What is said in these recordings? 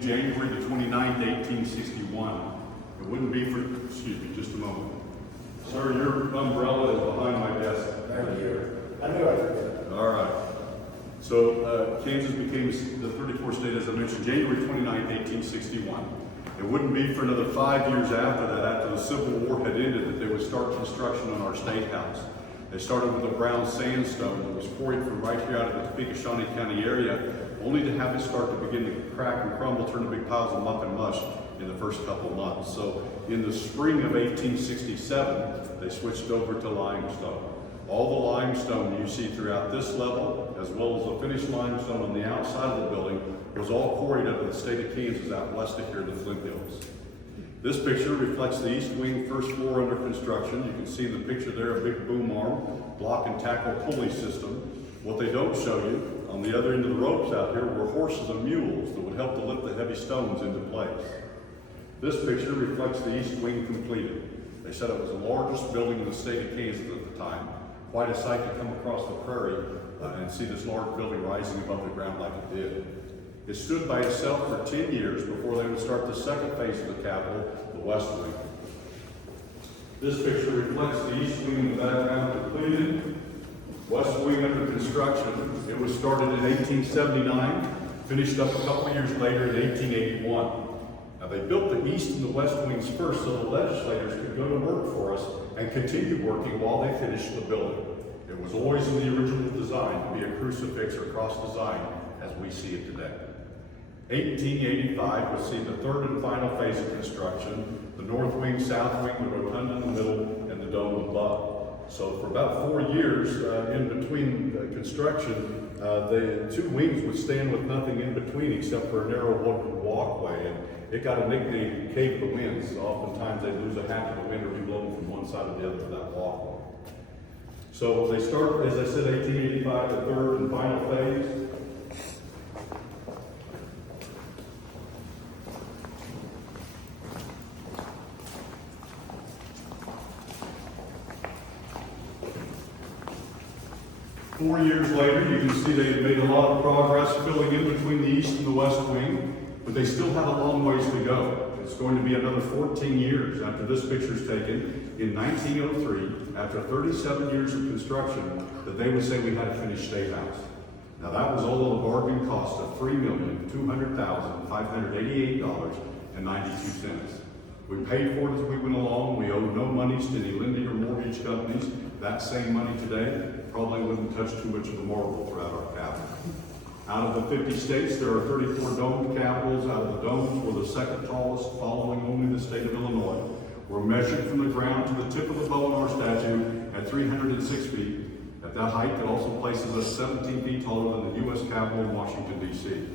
January the 29th, 1861. It wouldn't be for, excuse me, just a moment. Sir, your umbrella is behind my desk. Thank you. I knew I'd forget it. All right. So Kansas became the 34th state, as I mentioned, January 29th, 1861. It wouldn't be for another 5 years after that, after the Civil War had ended, that they would start construction on our state house. They started with a brown sandstone that was quarried from right here out of the Topeka, Shawnee County area, only to have it start to begin to crack and crumble, turn to big piles of muck and mush in the first couple months. So in the spring of 1867, they switched over to limestone. All the limestone you see throughout this level, as well as the finished limestone on the outside of the building, was all quarried out of the state of Kansas out west of here, the Flint Hills. This picture reflects the east wing first floor under construction. You can see in the picture there a big boom arm, block and tackle pulley system. What they don't show you, on the other end of the ropes out here were horses and mules that would help to lift the heavy stones into place. This picture reflects the east wing completed. They said it was the largest building in the state of Kansas at the time. Quite a sight to come across the prairie and see this large building rising above the ground like it did. It stood by itself for 10 years before they would start the second phase of the Capitol, the west wing. This picture reflects the east wing in the background completed. West wing under construction. It was started in 1879, finished up a couple years later in 1881. Now they built the east and the west wings first so the legislators could go to work for us and continue working while they finished the building. It was always in the original design to be a crucifix or cross design as we see it today. 1885 would see the third and final phase of construction, the north wing, south wing, the rotunda in the middle, and the dome above. So for about 4 years in between construction, the two wings would stand with nothing in between except for a narrow walkway, and it got a nickname, Cave of the Winds. Oftentimes they'd lose a half of the wind or be blown from one side or the other of that walkway. So they start, as I said, 1885, the third and final phase. Four years later, you can see they had made a lot of progress filling in between the east and the west wing, but they still have a long ways to go. It's going to be another 14 years after this picture is taken in 1903, after 37 years of construction, that they would say we had a finished state house. Now that was all at a bargain cost of $3,200,588.92. We paid for it as we went along. We owed no monies to any lending or mortgage companies. That same money today probably wouldn't touch too much of the marble throughout our capital. Out of the 50 states, there are 34 domed capitals. Out of the domes, we're the second tallest, following only the state of Illinois. We're measured from the ground to the tip of the bow in our statue at 306 feet. At that height, it also places us 17 feet taller than the U.S. Capitol in Washington, D.C.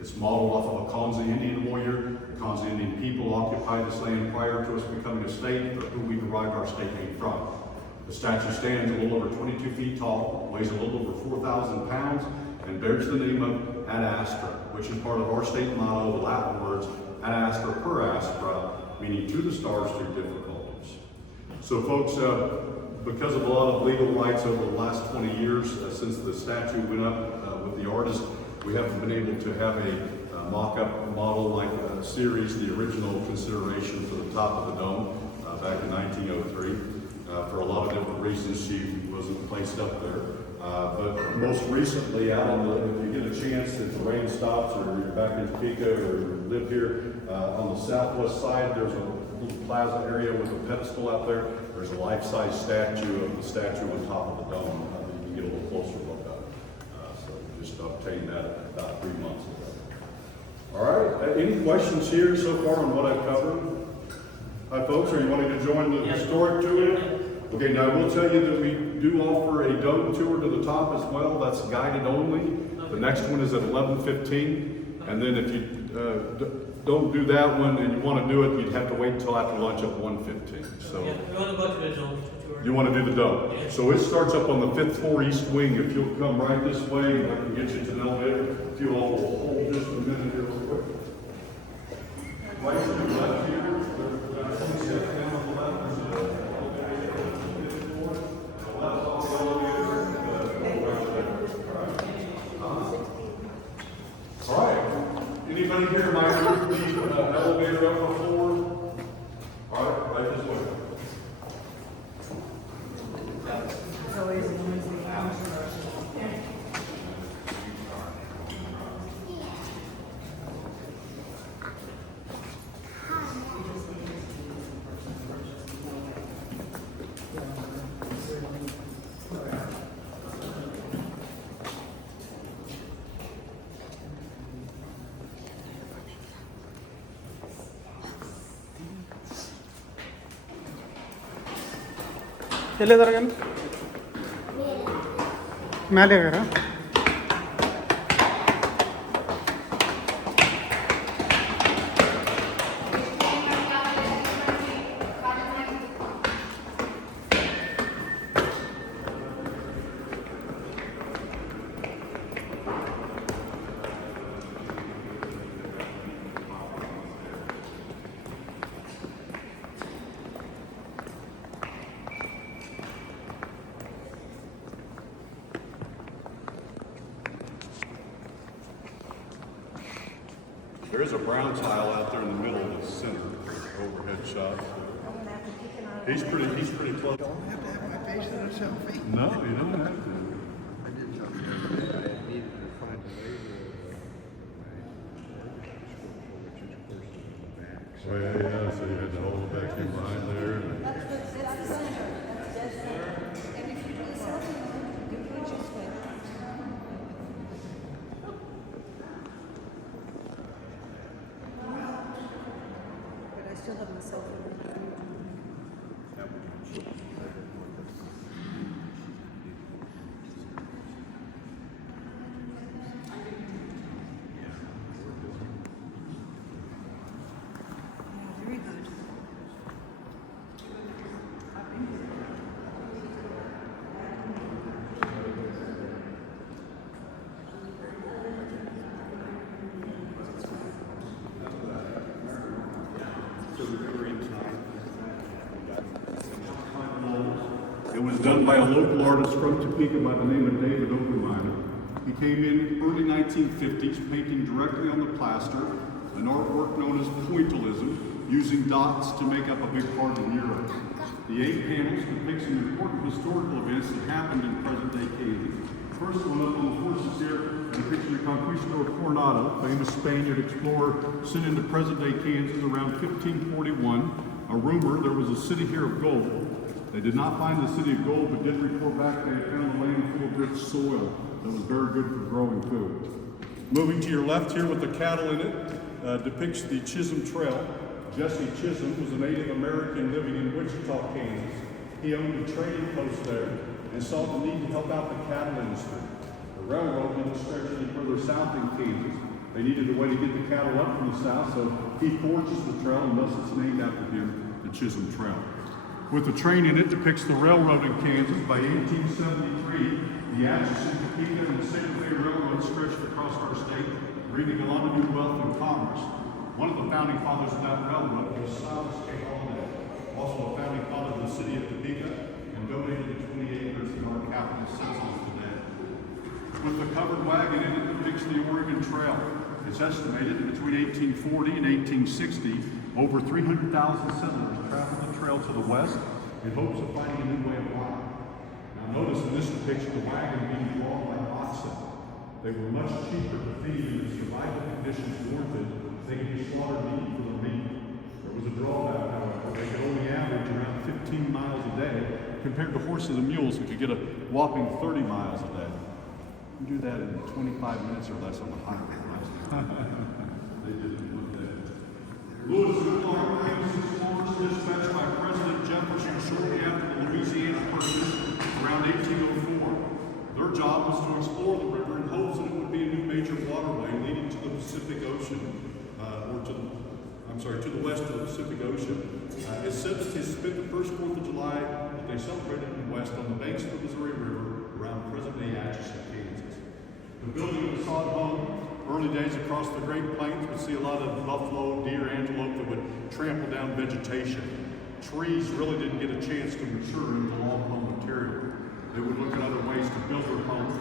It's modeled off of a Kansa Indian warrior. The Kansa Indian people occupied this land prior to us becoming a state, but who we derived our state name from. The statue stands a little over 22 feet tall, weighs a little over 4,000 pounds, and bears the name of Ad Astra, which is part of our state motto, the Latin words Ad Astra per Astra, meaning to the stars through difficulties. So folks, because of a lot of legal rights over the last 20 years, since the statue went up with the artist, we haven't been able to have a mock-up model like series, the original consideration for the top of the dome back in 1903. For a lot of different reasons, she wasn't placed up there. But most recently, out on the, if you get a chance, if the rain stops or you're back in Topeka or you live here, on the southwest side, there's a little plaza area with a pedestal out there. There's a life-size statue of the statue on top of the dome. You can get a little closer look at it. So we just obtained that about 3 months ago. All right, any questions here so far on what I've covered? Hi folks, are you wanting to join the historic tour? Okay, now I will tell you that we do offer a dome tour to the top as well. That's guided only. The next one is at 11:15. And then if you don't do that one and you want to do it, you'd have to wait until after lunch at 1:15. So yeah, we want to go to the dome tour. You want to do the dome? Yeah. So it starts up on the 5th floor east wing. If you'll come right this way, I can get you to the elevator. If you all will hold just a minute here real quick. Right to the left here. Anybody here might push the elevator up or forward. All right, right this way. ಎಲ್ಲಿದ್ದಾರೆ gun ಮೇಲೆ ಆಗ್ಯಾರ There is a brown tile out there in the middle of the center, overhead shot. He's pretty close. Don't have to have my face in a selfie. No, you don't have to. I did something the other day. I needed to find a way to, which is of course in the back. So Oh, yeah, so you had to hold it back in behind there. But I still have my cell phone. Very good. It was done by a local artist from Topeka by the name of David Overminer. He came in early 1950s, painting directly on the plaster, an artwork known as pointillism, using dots to make up a big part of the mural. The 8 panels depict some important historical events that happened in present-day Kansas. First one up on the horses here, depicting the Conquistador Coronado, famous Spaniard explorer sent into present-day Kansas around 1541. A rumor there was a city here of gold. They did not find the city of gold, but did report back they had found a land full of rich soil that was very good for growing food. Moving to your left here with the cattle in it, depicts the Chisholm Trail. Jesse Chisholm was a Native American living in Wichita, Kansas. He owned a trading post there and saw the need to help out the cattle industry. The railroad didn't stretch any further south in Kansas. They needed a way to get the cattle up from the south, so he forges the trail, and thus it's named after him, the Chisholm Trail. With the train in it depicts the railroad in Kansas. By 1873, the Atchison, Topeka, and the Santa Fe Railroad stretched across our state, bringing a lot of new wealth and commerce. One of the founding fathers of that railroad was Silas K. Holiday, also a founding father of the city of Topeka, and donated the 20 acres in our capital citizens today. With the covered wagon in it depicts the Oregon Trail. It's estimated that between 1840 and 1860, over 300,000 settlers traveled the trail to the west in hopes of finding a new way of life. Now notice in this depiction the wagon being drawn by oxen. They were much cheaper to feed and the survival conditions warranted. They could be slaughtered to eat for their meat. There was a drawback, however. They could only average around 15 miles a day compared to horses and mules who could get a whopping 30 miles a day. You do that in 25 minutes or less on the highway, right? They didn't put that. Lewis and Clark claims explorers dispatched by President Jefferson shortly after the Louisiana Purchase around 1804. Their job was to explore the river in hopes that it would be a new major waterway leading to the Pacific Ocean, to the west of the Pacific Ocean. It's said that they spent the first 4th of July that they celebrated in the west on the banks of the Missouri River around present-day Atchison, Kansas. The building of the sod home, early days across the Great Plains would see a lot of buffalo, deer, antelope that would trample down vegetation. Trees really didn't get a chance to mature into long home material. They would look at other ways to build their homes,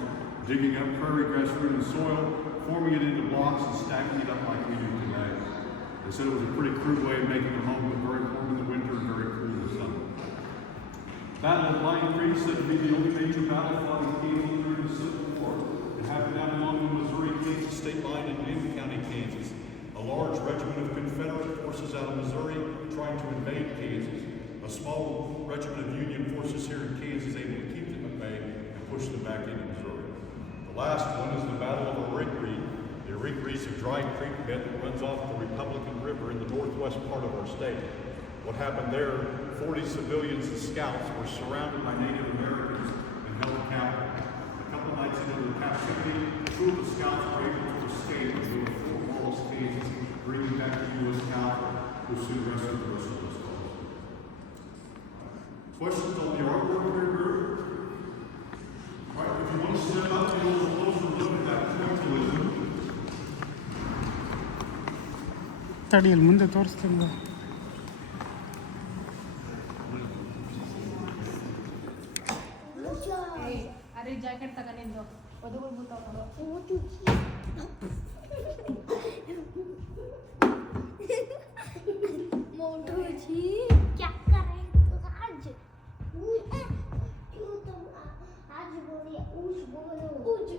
digging up prairie grass, fruit, and soil, forming it into blocks and stacking it up like we do today. They said it was a pretty crude way of making a home, but very warm in the winter and very cool in the summer. Battle of Lion Creek, said to be the only major battle fought in Kansas during the Civil War. It happened down along the Missouri-Kansas state line in Lincoln County, Kansas. A large regiment of Confederate forces out of Missouri trying to invade Kansas. A small regiment of Union forces here in Kansas able to keep them at bay and push them back into Missouri. The last one is the Battle of Oricree. The Oricree is a dry creek bed that runs off the Republican River in the northwest part of our state. What happened there, 40 civilians and scouts were surrounded by Native Americans and held captive. A couple nights into their captivity, 2 of the scouts were able to escape and go to Fort Wallace, Kansas, bringing back the U.S. cavalry, who soon rescued the rest of us. Questions on the artwork here, group? All right, if you want to step up and a little closer look at that pointillism. ತಡಿಯಲ್ಲಿ ಮುಂದೆ ತೋರಿಸ್ತೀನಿ अरे jacket तक नहीं दो वो मोटू जी क्या कर रहे हो आज क्यों तुम आज बोलिए उस बोलो उज